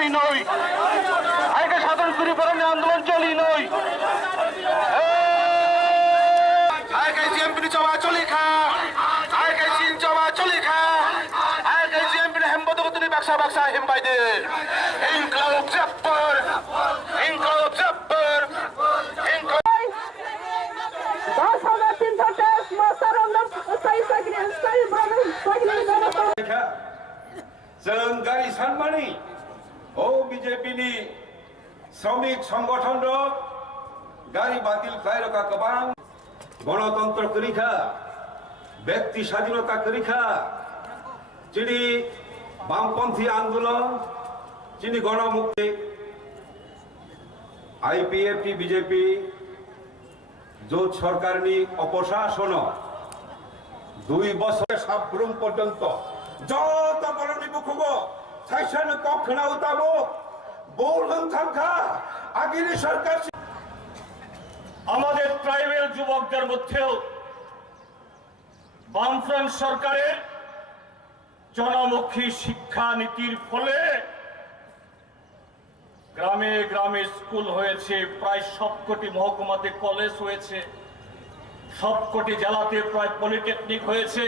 চলি নই, আজকে সাধারণ পরিবারের আন্দোলন চলি নই, আজকে জিএমপি চবা চলি খা, আজকে চীন চবা চলি খা, আজকে জিএমপি হেমবদগতনি ব্যবসা ব্যবসা হেমবাইদের ইনকলাব জাব্বার, ইনকলাব জাব্বার, ইনকলাব 10,300 masaranlar जों गारि सानमानि बिजेपिनि श्रमिक संगठन गारि बातिल खालायरखा गोबां गणतंत्र करिखा व्यक्ति स्वाधीनता करिखा जिनि बामपन्थी आंदोलन जिनि गणमुक्ति आईपीएफटी बीजेपी জোট সরকারনি অপশাসন 2 বছর সাবরুম পর্যন্ত যত বড় নিবুকুব সাইসান কখনা উতাবো বৌলন থাকা আগের সরকার আমাদের ট্রাইবেল যুবকদের মধ্যেও বামফ্রন্ট সরকারের জনমুখী শিক্ষা নীতির ফলে গ্রামে গ্রামে স্কুল হয়েছে, প্রায় সবকটি মহকুমাতে কলেজ হয়েছে, সবকটি জেলাতে প্রায় পলিটেকনিক হয়েছে,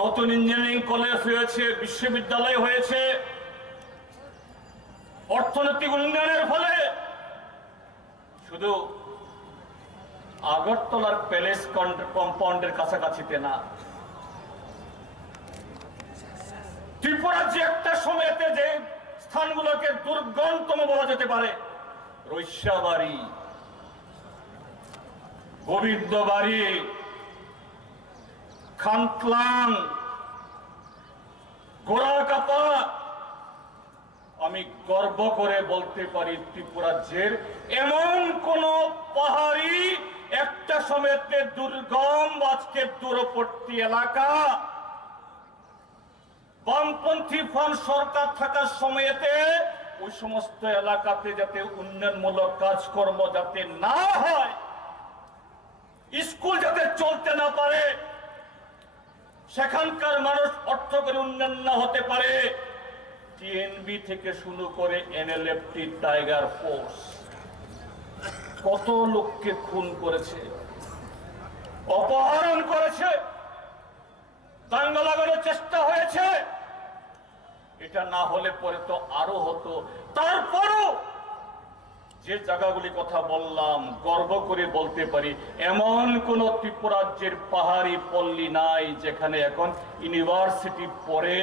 নতুন ইঞ্জিনিয়ারিং কলেজ হয়েছে, বিশ্ববিদ্যালয় হয়েছে। অর্থনৈতিক উন্নয়নের ফলে শুধু আগরতলার প্যালেস কম্পাউন্ডের কাছাকাছিতে না, ত্রিপুরা যে একটা সময়তে যে স্থানগুলোকে দুর্গমতম বলা যেতে পারে, রৈস্যাবাড়ি, গোবিন্দবাড়ি, খানতলাং, গোড়াকাপা, আমি গর্ব করে বলতে পারি ত্রিপুরা রাজ্যের এমন কোন পাহাড়ি একটা সময়তে দুর্গম আজকে দূরবর্তী এলাকা বামপন্থী ফ্রন্ট সরকার থাকার সময়তে ওই সমস্ত এলাকাতে যাতে উন্নয়নমূলক কাজকর্ম যাতে না হয়, স্কুল যাতে চলতে না পারে, সেখানকার মানুষ অর্থ করে উন্নয়ন না হতে পারে, টিএনবি থেকে শুরু করে এনএলএফটি, টাইগার ফোর্স কত লোককে খুন করেছে, অপহরণ করেছে, দাঙ্গা লাগানোর চেষ্টা হয়েছে। এটা না হলে পরে তো আরো হতো। তারপরও যে জায়গাগুলি কথা বললাম, গর্ব করে বলতে পারি এমন কোন ত্রিপুরা রাজ্যের পাহাড়ি পল্লী নাই যেখানে এখন ইউনিভার্সিটি পড়ে,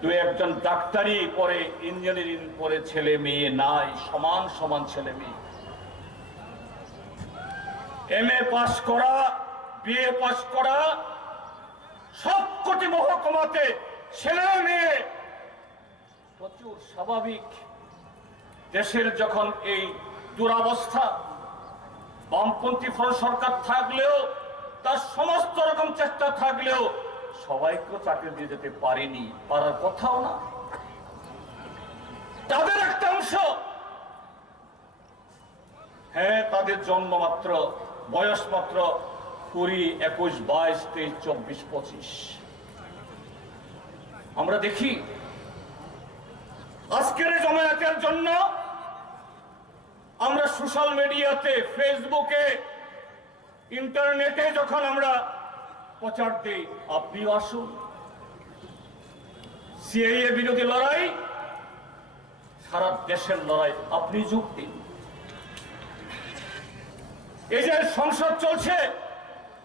দু একজন ডাক্তারি পড়ে, ইঞ্জিনিয়ারিং পড়ে ছেলে মেয়ে নাই, সমান সমান ছেলে মেয়ে। এমএ পাস করা, বিএ পাস করা, সবকটি মহকুমাতে ছেলে মেয়ে প্রচুর স্বাভাবিক। দেশের যখন এই দুরবস্থা, বামপন্থী ফ্রন্ট সরকার থাকলেও, তার সমস্ত রকম চেষ্টা থাকলেও সবাইকে চাকরি দিয়ে যেতে পারেনি, পারার কথাও না। তাদের একটা অংশ, হ্যাঁ, তাদের জন্ম মাত্র, বয়স মাত্র 20, 21, 22, 23, 24, 25। আমরা দেখি আজকের জমায়েতের জন্য আমরা সোশ্যাল মিডিয়াতে, ফেসবুকে, ইন্টারনেটে যখন আমরা প্রচার দিই, আপনিও আসুন, সিএএ বিরোধী লড়াই সারা দেশের লড়াই, আপনি যোগ দিন। এই যে সংসদ চলছে,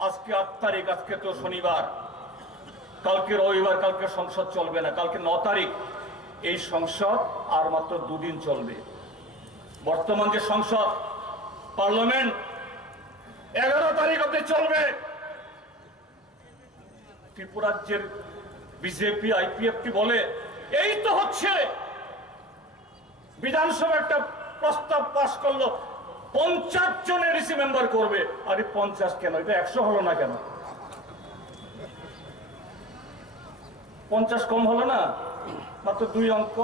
আজকে 8 তারিখ, আজকে তো শনিবার, কালকে রবিবার, কালকে সংসদ চলবে না, কালকে 9 তারিখ। এই সংসদ আর মাত্র 2 দিন চলবে। বর্তমান যে সংসদ, পার্লামেন্ট 11 তারিখ অব্দি চলবে। ত্রিপুরা রাজ্যের বিজেপি, আইপিএফটি বলে এই তো হচ্ছে, বিধানসভা একটা প্রস্তাব পাশ করলো 50 জনের রিসি মেম্বার করবে। আরে 50 কেন, এটা 100 হলো না কেন? 50 কম হলো না? মাত্র 2 অঙ্ক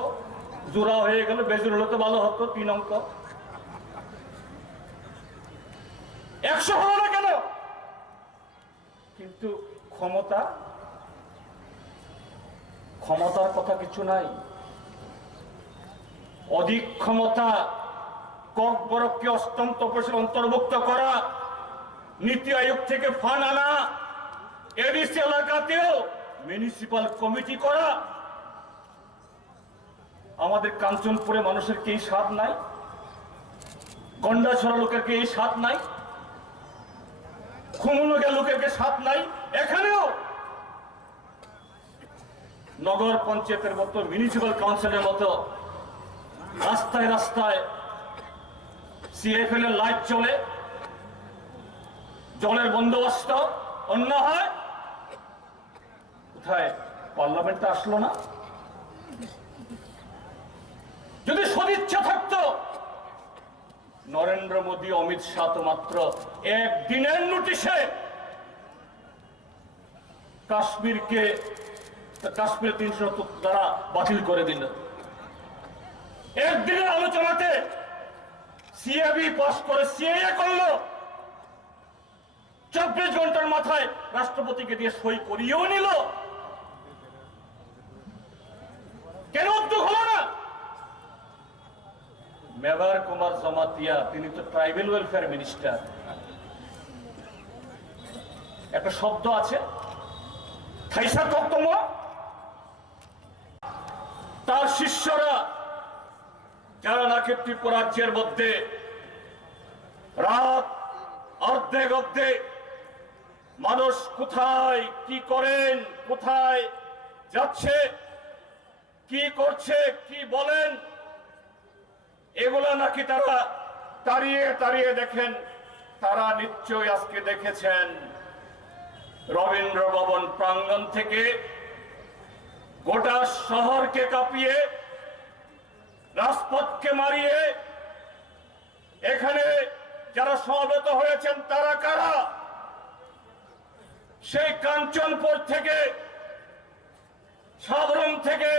জোড়া হয়ে গেল, বেজুর হলে তো ভালো হতো, 3 অঙ্ক। 100 হলো না কেন? কিন্তু ক্ষমতার কথা কিছু নাই। অধিক ক্ষমতা, ককবরককে অষ্টম তপশিল অন্তর্ভুক্ত করা, নীতি আয়োগ থেকে ফান্ড আনা, এডিসি এলাকাতেও মিউনিসিপাল কমিটি করা। আমাদের কাঞ্চনপুরে মানুষের কি এই স্বাদ নাই? গন্ডাছড়া লোকের কি এই স্বাদ নাই? খুমুলুগা লোকের কি স্বাদ নাই? এখানেও নগর পঞ্চায়েতের মতো, মিউনিসিপাল কাউন্সিলের মতো রাস্তায় রাস্তায় সিএফএল এর লাইট চলে, জলের বন্দোবস্ত অন্য হয়। কোথায় পার্লামেন্টে আসলো না? যদি সদিচ্ছা থাকতো, নরেন্দ্র মোদী, অমিত শাহ তো মাত্র একদিনের নোটিশে কাশ্মীর 370 দ্বারা বাতিল করে দিল। একদিনের আলোচনাতে সিএবি পাস করে সিএএ করলো, 24 ঘন্টার মাথায় রাষ্ট্রপতিকে দিয়ে সই করিয়েও নিল। কেন উদ্যোগ হলো না? মেবার কুমার জমাতিয়া, তিনি তো ট্রাইবেল ওয়েলফেয়ার মিনিস্টার। একটা শব্দ আছে থাইসা তত্ত্ব, তার শিষ্যরা যারা নাকি ত্রিপুরা রাজ্যের মধ্যে রাত অর্ধেক মানুষ কোথায় কি করেন, কোথায় যাচ্ছে, কি করছে, কি বলেন, এগুলো নাকি তারা তাড়িয়ে তাড়িয়ে দেখেন। তারা নিশ্চয়ই আজকে দেখেছেন রবীন্দ্র ভবন প্রাঙ্গণ থেকে গোটা শহরকে কাঁপিয়ে, রাজপথকে মারিয়ে এখানে যারা সমবেত হয়েছেন তারা কারা? সেই কাঞ্চনপুর থেকে, সাবরুম থেকে,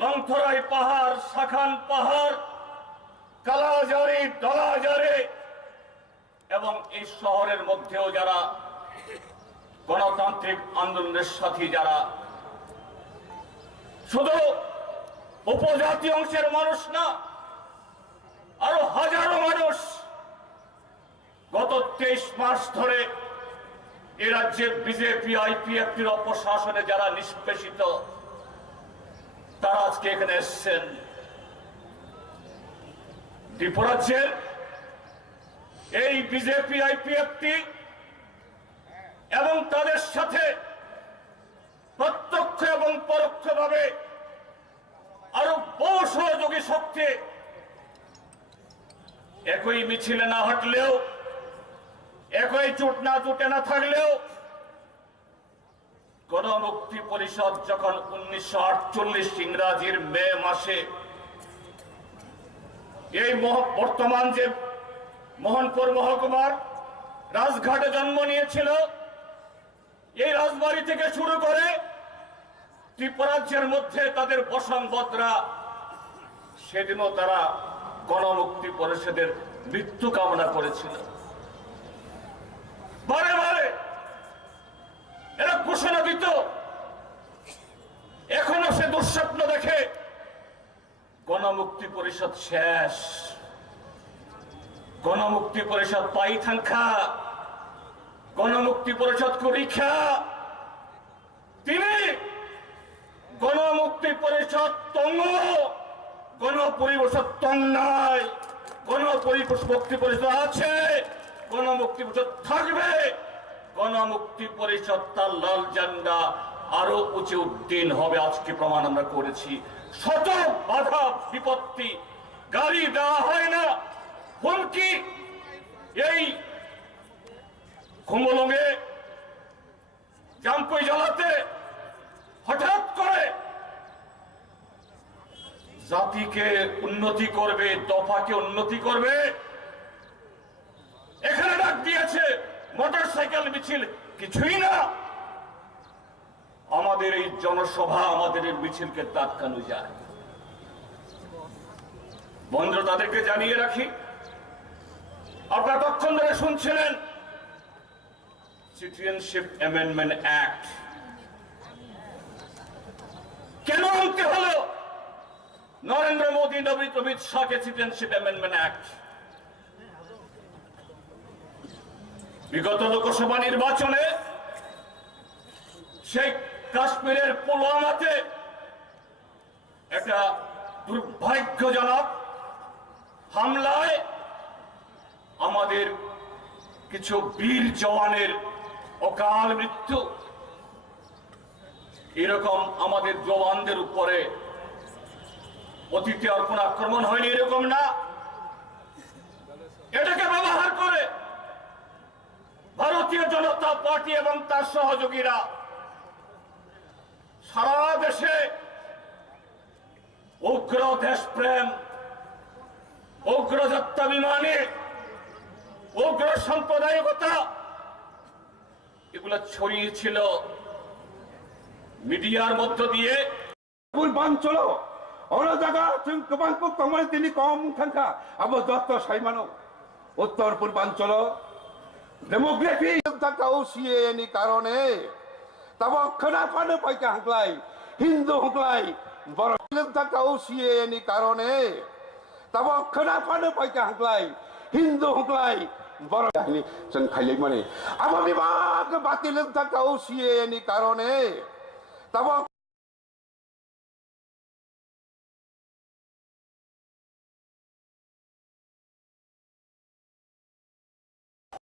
লংথরাই পাহাড়, শাখান পাহাড়, কালাজারি, দলাজারে এবং এই শহরের মধ্যেও যারা গণতান্ত্রিক আন্দোলনের সাথী, যারা শুধু উপজাতি অংশের মানুষ না, আরো হাজারো মানুষ গত 23 মাস ধরে এ রাজ্যে বিজেপি আইপিএফটির অপশাসনে যারা নিষ্পেষিত, তারা আজকে এখানে এসছেন। ত্রিপুরাজ্যের এই বিজেপি আইপিএফটি এবং তাদের সাথে প্রত্যক্ষ এবং পরোক্ষভাবে আরো বহু সহযোগী শক্তি একই মিছিলে না হাঁটলেও, একই জোটে না থাকলেও, গণমুক্তি পরিষদ যখন 1948 ইংরাজির মে মাসে এই বর্তমান যে মোহনপুর মহকুমার রাজঘাটে জন্ম নিয়েছিল, এই রাজবাড়ি থেকে শুরু করে ত্রিপুরাজ্যের মধ্যে তাদের বসংবদরা, সেদিনও তারা গণমুক্তি পরিষদের মৃত্যু কামনা করেছিল। বারে বারে এরা ঘোষণা দিত, এখনো সে দুঃস্বপ্ন দেখে গণমুক্তি পরিষদ শেষ, গণমুক্তি পরিষদ পাইথাঙ্খা, গণমুক্তি পরিষদ কুড়িখা। তিনি গণমুক্তি পরিষদ তঙ্গ, গণপরিষদ তং নাই, গণমুক্তি পরিষদ আছে, গণমুক্তি পরিষদ থাকবে। গণমুক্তি পরিষদ তার লাল ঝান্ডা আরো উঁচু উদ্দিন হবে, আজকে প্রমাণ আমরা করেছি। শত বাধা বিপত্তি, গাড়ি দেওয়া হয় না, হুমকি। এই খুমলঙ্গে জাম্পুই জ্বালাতে হঠাৎ করে জাতিকে উন্নতি করবে, দফাকে উন্নতি করবে, এখানে ডাক দিয়েছে মোটর সাইকেল মিছিল, কিছুই না। আমাদের এই জনসভা, আমাদের এই মিছিলকে আটকানো যায়। বন্ধু, তাদেরকে জানিয়ে রাখি, আপনারা তখন ধরে শুনছিলেন সিটিজেনশিপ অ্যামেন্ডমেন্ট অ্যাক্ট কেন আনতে হলো? নরেন্দ্র মোদী অমিত শাহকে সিটিজেনশিপ অ্যামেন্ডমেন্ট অ্যাক্ট। বিগত লোকসভা নির্বাচনে সেই কাশ্মীরের পুলওয়ামাতে একটা দুর্ভাগ্যজনক হামলায় আমাদের কিছু বীর জওয়ানের অকাল মৃত্যু। এরকম আমাদের জওয়ানদের উপরে অতীতে আর কোন আক্রমণ হয়নি, এরকম না। এটাকে ব্যবহার করে ভারতীয় জনতা পার্টি এবং তার সহযোগীরা সারা দেশে উগ্র দেশপ্রেম, উগ্র জাত্যাভিমানী, উগ্র সাম্প্রদায়িকতা এগুলো ছড়িয়েছিল মিডিয়ার মধ্য দিয়ে। পূর্বাঞ্চল 어느 자가 지금 그만큼 동물들이 검탄카 아버 저또 사이마노 উত্তর পূর্বাঞ্চল ডেমোগ্রাফি থাকাও সিএনি কারণে তবে খনাফানো পাইকা হাঁকলাই হিন্দু হাঁকলাই বড় থাকাও সিএনি কারণে তবে খনাফানো পাইকা হাঁকলাই হিন্দু হাঁকলাই বড় जों खाइले माने आबो बिभाग बातिल थाकाও সিএনি কারণে তবে